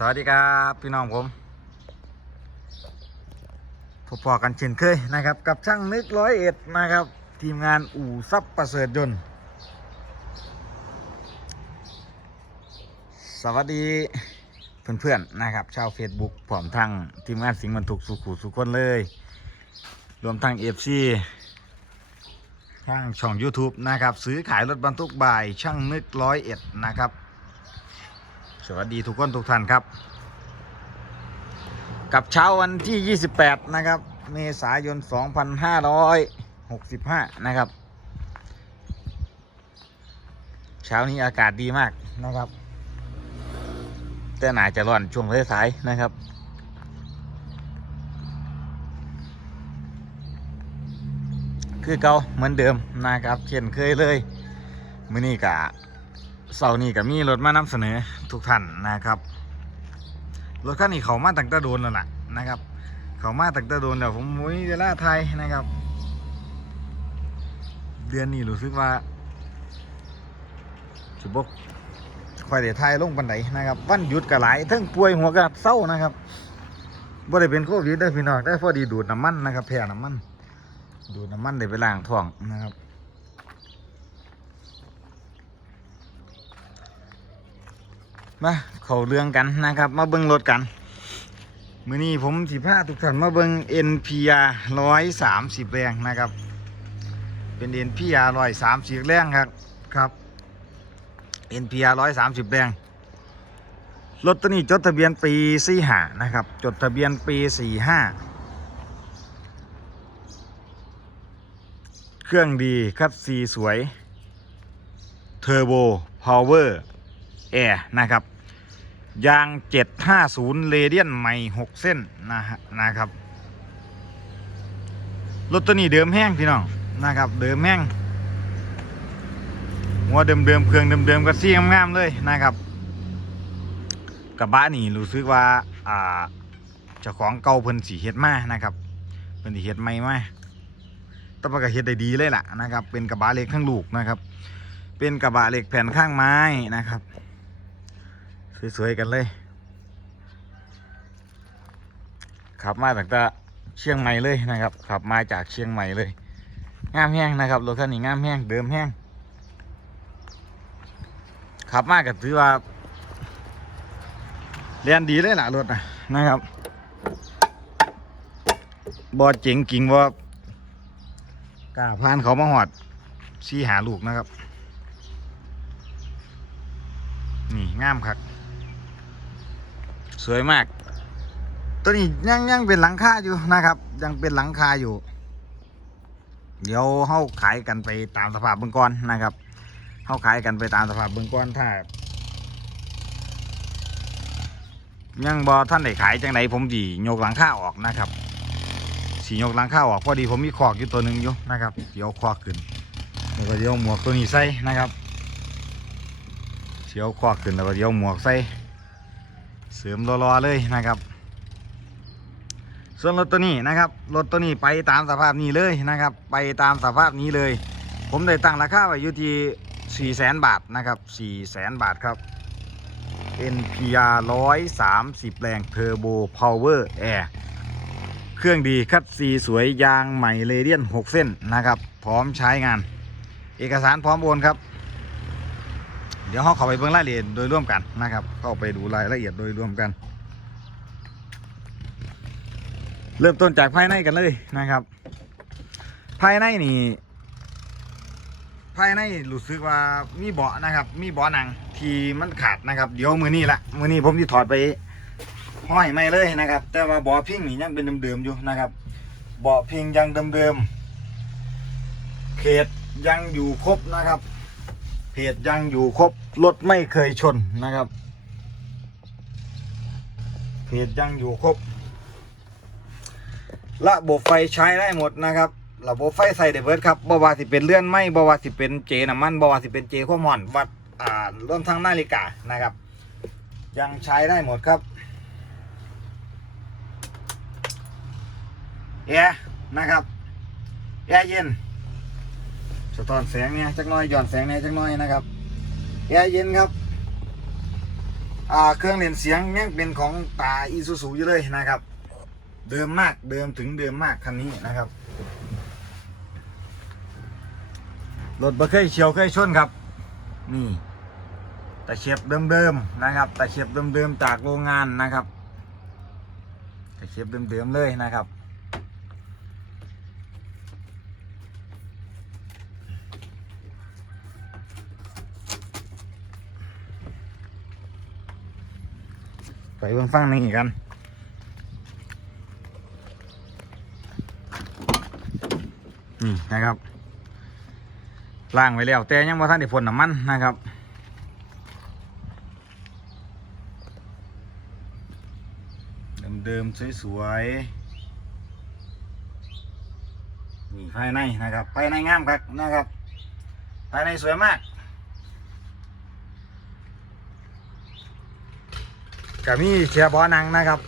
สวัสดีครับพี่น้องผมพบพอกันเช่นเคยนะครับ กับช่างนึกร้อยเอ็ดนะครับ ทีมงานอู่ซับประเสริฐยนต์สวัสดีเพื่อนๆนะครับ ชาว Facebook พร้อมทั้งทีมงานสิงห์บรรทุกสุขุสุขคนเลย รวมทั้ง FC ทางช่อง YouTube นะครับ ซื้อขายรถบรรทุกบ่ายช่างนึกร้อยเอ็ดนะครับ สวัสดีทุกคนทุกท่านครับ กับเช้าวันที่ 28 นะครับ เมษายน 2565 นะครับ เช้านี้อากาศดีมากนะครับ แต่หนาจะร้อนช่วงสายๆนะครับคือเก่าเหมือนเดิมนะครับเช่นเคยเลยมื้อนี้กะ เสาร์นี้ก็มีรถมานำเสนอทุกท่านนะครับรถคันนี้เขามาตั้งแต่โดนแล้วล่ะนะครับ เขามาตั้งแต่โดนแล้วผมมุ้ยเวลาไทยนะครับ เดือนนี้รู้สึกว่าสิบกค่อยได้ไทยลงปันไดนะครับ วันหยุดก็หลายทั้งป่วยหัวก็เศร้านะครับบ่ได้เป็นโควิดได้พี่น้องได้พอดีดูดน้ำมันนะครับแพ้น้ำมัน ดูดน้ำมันได้ไปล้างท้องนะครับ มาเข้าเรื่องกันนะครับ มาเบิ้งรถกันมื้อนี้ผมสิพาทุกท่านมาเบิ้ง NPR 130แรงนะครับ เป็น NPR 130แรงครับครับ NPR 130แรงรถตัวนี้จดทะเบียนปี45นะครับ จดทะเบียนปี45เครื่องดีคัดซีสวยเทอร์โบพาวเวอร์ แอร์นะครับ ยาง 750 เรเดียนใหม่ 6 เส้นนะฮะนะครับ รถตัวนี้เดิมแห้งพี่น้องนะครับ เดิมแห้งหัวเดิมๆเครื่องเดิมๆก็ซี่งามๆเลยนะครับกระบะนี่รู้สึกว่าอ่าเจ้าของเก่าเพิ่นสีเฮ็ดมานะครับเพิ่นสีเฮ็ดใหม่มาแตว่าก็เฮ็ดได้ดีเลยล่ะนะครับ เป็นกระบะเล็กทั้งลูกนะครับ เป็นกระบะเหล็กแผ่นข้างไม้นะครับ สวยๆกันเลย ขับมาตั้งแต่เชียงใหม่เลยนะครับ ขับมาจากเชียงใหม่เลยงามแห้งนะครับรถคันนี้งามแห้งเดิมแห้งขับมาก็ถือว่าเรียนดีเลยล่ะรถนะนะครับบอดเจ๋งกิ่งว่ากาพานเขามาหอดชี้หาลูกนะครับ นี่งามครับ วยมาก ตัวนี้ยังยังเป็นหลังคาอยู่นะครับ ยังเป็นหลังคาอยู่ เดี๋ยวเฮาขายกันไปตามสภาพเบื้องก่อนนะครับเฮาขายกันไปตามสภาพเบื้องก่อนถ้ายังบอท่านได้ขายจังไหนผมดีโยกหลังคาออกนะครับสีโยกหลังคาออกพอดีผมมีขอกอยู่ตัวหนึ่งอยู่นะครับเดี๋ยวขอกขึ้นแล้วก็เดี๋ยวหมวกตัวนี้ใส่นะครับเสียวควักขึ้นแล้วก็เดี๋ยวหมวกใส่ เสริมรอๆเลยนะครับ ส่วนรถตัวนี้นะครับรถตัวนี้ไปตามสภาพนี้เลยนะครับ ไปตามสภาพนี้เลย ผมได้ตั้งราคาไว้อยู่ที่ 4 0 0 0 0 0บาทนะครับ4 0 0 0 0 0 บาทครับ NPR 130 แรงเทอร์โบพาวเวอร์แอร์เครื่องดีคัดซีสวยยางใหม่เรเดียน 6 เส้นนะครับ พร้อมใช้งาน เอกสารพร้อมโอนครับ เดี๋ยวเขาเข้าไปเบิ่งรายละเอียดโดยร่วมกันนะครับ เข้าไปดูรายละเอียดโดยร่วมกัน เริ่มต้นจากภายในกันเลยนะครับ ภายในนี่ภายในรู้สึกว่ามีเบาะนะครับ มีเบาะหนังที่มันขาดนะครับ เดี๋ยวมือนี้ละมือนี้ผมจะถอดไปห้อยไม่เลยนะครับ แต่ว่าเบาะพิงนี่ยังเป็นเดิมๆอยู่นะครับเบาะพิงยังเดิมๆเขตยังอยู่ครบนะครับ เพจยังอยู่ครบรถไม่เคยชนนะครับ เพจยังอยู่ครบ ระบบไฟใช้ได้หมดนะครับระบบไฟใส่ได้เบิดครับบว่าสิเป็นเลื่อนไหมบ่ว่าสิเป็นเจน้ำมันบว่าสิเป็นเจข้อมอนวัดอ่าร่วมทั้งนาฬิกานะครับ ยังใช้ได้หมดครับแอร์นะครับแอร์เย็น สะท้อนแสงเนี่ยจักน้อยหย่อนแสงเนี่ยจักน้อยนะครับแอร์เย็นครับอ่าเครื่องเล่นเสียงยังเป็นของตาอีซูซูอยู่เลยนะครับ เดิมมากเดิมถึงเดิมมากคันนี้นะครับรถบ่เคยเฉียวเคยชนครับนี่ตะเข็บเดิมๆนะครับตะเข็บเดิมๆจากโรงงานนะครับตะเข็บเดิมๆเลยนะครับ ไปเบิ่งฟังนี่กันนี่นะครับล่างไว้แล้วแต่ยังว่าท่านได้พ่นน้ำมันนะครับเดิมๆสวยๆนี่ภายในนะครับภายในงามครับนะครับภายในสวยมาก กับมีเชียร์บอนังนะครับ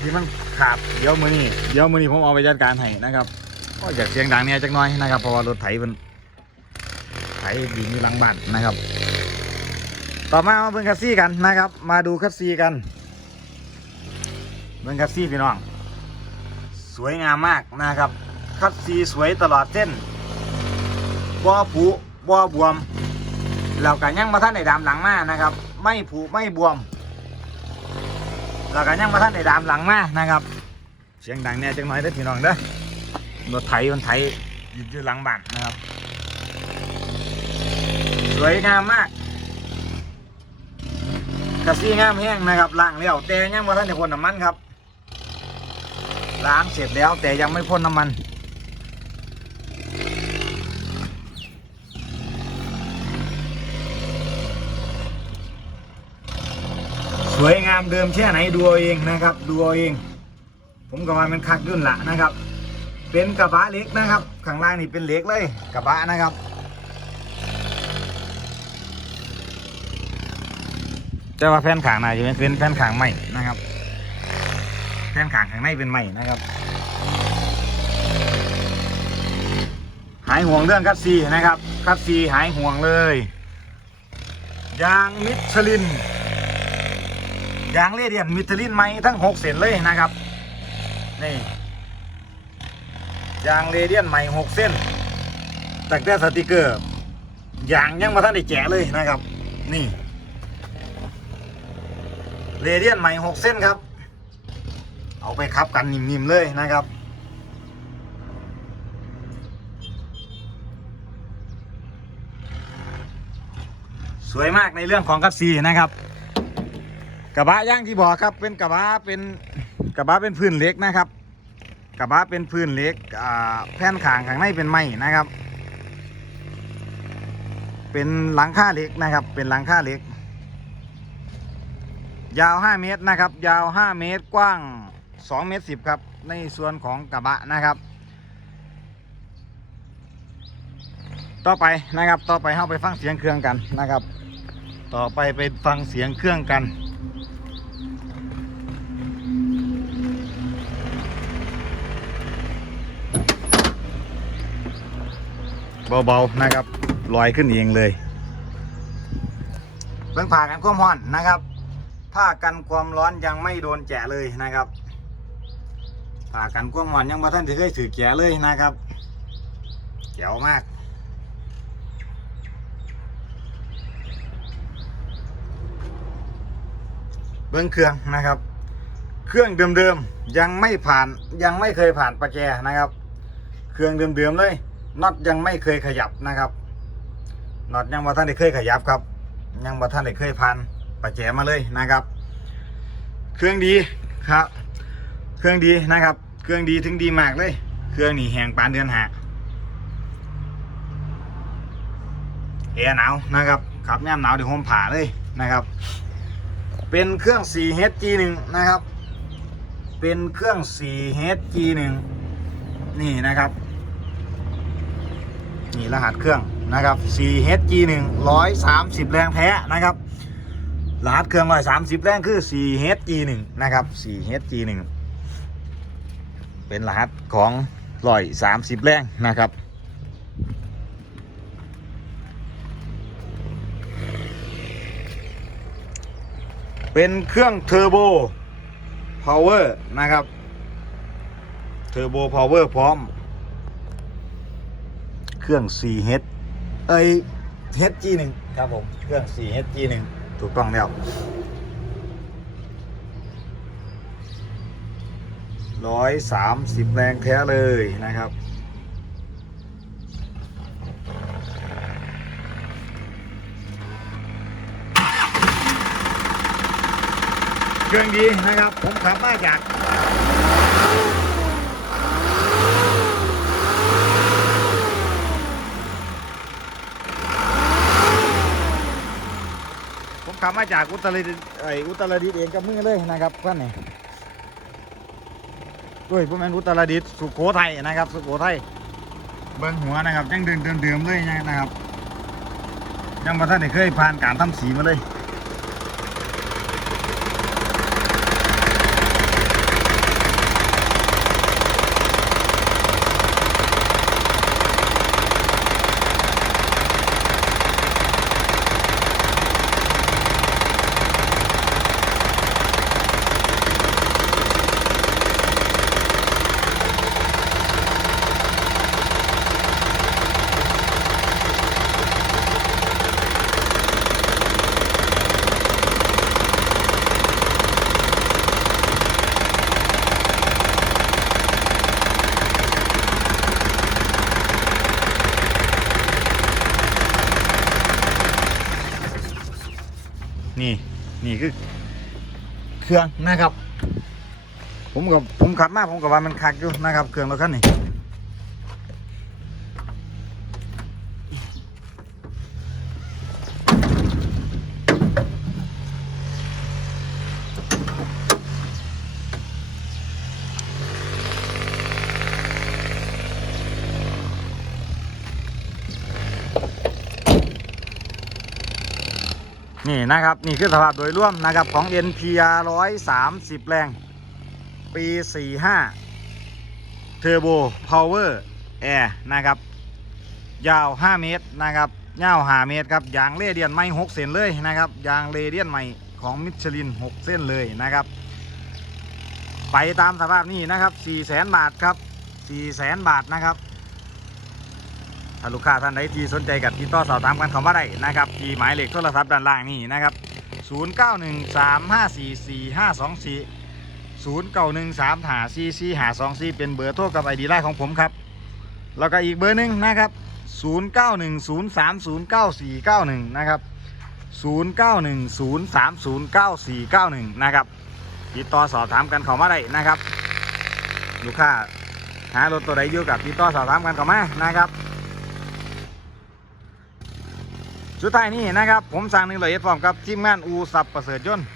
ที่มันขาดเดี๋ยวมือนี้เดี๋ยวมือนี้ผมเอาไปจัดการให้นะครับก็อยากเสียงดังเนี่ยจักน้อยนะครับเพราะว่ารถไถมันไถดินอยู่หลังบ้านนะครับ ต่อมามาเบิ่งคัสซี่กันนะครับ มาดูคัสซี่กันเบิ่งคัสซี่พี่น้อง สวยงามมากนะครับ คัสซี่สวยตลอดเส้นบ่อผุบ่อบวมแล้วก็ยังมาท่านในดามหลังมานะครับ ไม่ผุไม่บวม แล้วก็ยังมาท่านในดามหลังมานะครับ เสียงดังเนี่ยจังหน่อยได้พี่น้องเด้อรถไถมันไถอยู่อยู่หลังบ้านนะครับ สวยงามมากกระซี่งามแห้งนะครับล้างแล้วแต่ยังมาท่านได้พ่นน้ำมันครับล้างเสร็จแล้วแต่ยังไม่พ่นน้ำมัน วยงามเดิมแค่ไหนดูเอาเองนะครับ ดูเอาเอง ผมก็ว่ามันคักยุ่นละนะครับ เป็นกระบะเล็กนะครับข้างล่างนี่เป็นเล็กเลยกระบะนะครับแต่ว่าแผ่นขางน่าจะเป็นเป็นแผ่นขางใหม่นะครับแผ่นขางข้างในเป็นใหม่นะครับ หายห่วงเรื่องคัดซีนะครับคัดซีหายห่วงเลยยางมิชลิน ยางเรเดียนมิชลินไหมทั้งหกเส้นเลยนะครับนี่ยางเรเดียนใหม่หกเส้นแต่แต่สติกเกอร์ยางยังมาท่านได้แจะเลยนะครับ นี่เรเดียนใหม่หกเส้นครับ เอาไปขับกันนิ่มๆเลยนะครับสวยมากในเรื่องของคัสซีนะครับ กระบะย่างที่บอกครับเป็นกระบะเป็นกระบะเป็นพื้นเล็กนะครับ กระบะเป็นพื้นเล็กแผ่นขางข้างในเป็นไม้นะครับ เป็นหลังคาเล็กนะครับ เป็นหลังคาเล็ก ยาว 5 เมตรนะครับ ยาว 5 เมตรกว้าง 2 เมตร10ครับในส่วนของกระบะนะครับ ต่อไปนะครับต่อไปเข้าไปฟังเสียงเครื่องกันนะครับ ต่อไปไปฟังเสียงเครื่องกัน เบาๆนะครับลอยขึ้นเองเลยเพิ่งผ่ากันความร้อนนะครับผ้ากันความร้อนยังไม่โดนแกะเลยนะครับผ่ากันความร้อนยังมาท่านที่เคยถือแกะเลยนะครับแจ๋วมากเบิ้องเครื่องนะครับ เครื่องเดิมๆยังไม่ผ่านยังไม่เคยผ่านประแจนะครับ เครื่องเดิมๆเลย น็อตยังไม่เคยขยับนะครับน็อตยังว่ท่านได้เคยขยับครับ ยังว่ท่านได้เคยผ่านปะแจมาเลยนะครับ เครื่องดีครับ เครื่องดีนะครับ เครื่องดีถึงดีมากเลย เครื่องนี่แหงปานเดือนหาแอร์หนาวนะครับขับย่มหนาวเดี๋ยวผมผ่าเลยนะครับ เป็นเครื่อง 4HG1 นะครับ เป็นเครื่อง 4HG1 นี่นะครับ นี่รหัสเครื่องนะครับ 4HG1 130 แรงแท้นะครับ รหัสเครื่อง 130 แรงคือ 4HG1 นะครับ 4HG1 เป็นรหัสของ130 แรงนะครับเป็นเครื่องเทอร์โบพาวเวอร์นะครับ เทอร์โบพาวเวอร์พร้อม เครื่อง 4H เอ้ย HG1 ครับผม เครื่อง 4HG1 ถูกต้องแล้ว ร้อยสามสิบแรงแท้เลยนะครับ เครื่องดีนะครับ ผมขับมาจาก ขับมาจากอุตรดิตถ์ไออุตรดิตถ์เองกับมือเลยนะครับท่านนี่ด้วยพวกมันอุตรดิตถ์สุโขทัยนะครับ สุโขทัยเบิ้งหัวนะครับยังเดิมเดิมๆเลยนะครับยังมาท่านได้เคยผ่านการทำสีมาเลย นี่นี่คือ เค รื่องนะครับ ผมกับผมขับมาผมกับว่ามันคักอยู่นะครับ เครื่องรถคันนี้ นี่นะครับ นี่คือสภาพโดยร่วมนะครับของ NPR 130 แรง ปี 45 Turbo Power Air นะครับ ยาว 5 เมตรนะครับยาว5เมตรครับยางเรเดียนไม่ 6 เส้นเลยนะครับยางเรเดียนใหม่ของมิชลิน 6 เส้นเลยนะครับ ไปตามสภาพนี้นะครับ400,000 บาทครับ400,000 บาทนะครับ ถ้าลูกค้าท่านใดที่สนใจกับติดต่อสอบถามกันเข้ามาได้นะครับที่หมายเลขโทรศัพท์ด้านล่างนี้นะครับ 0913544524 0913หา44หา24 เป็นเบอร์โทรกับไอดีไลน์ของผมครับ แล้วก็อีกเบอร์หนึ่งนะครับ 0910309491 นะครับ 0910309491 นะครับ ติดต่อสอบถามกันเข้ามาได้นะครับ ลูกค้าหารถตัวใดอยู่กับติดต่อสอบถามกันเข้ามานะครับ สุดท้ายนี้นะครับผมสั่งหนึ่งเลยพร้อมกับทีมงานอูสับประเสริฐยนต์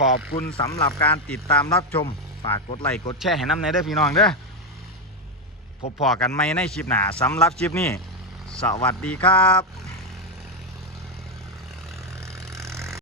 ขอบคุณสำหรับการติดตามรับชมฝากกดไลค์กดแชร์ให้น้ำในเด้อพี่น้องเด้อพบพอกันไหมในคลิปหนาสำหรับคลิปนี้ สวัสดีครับ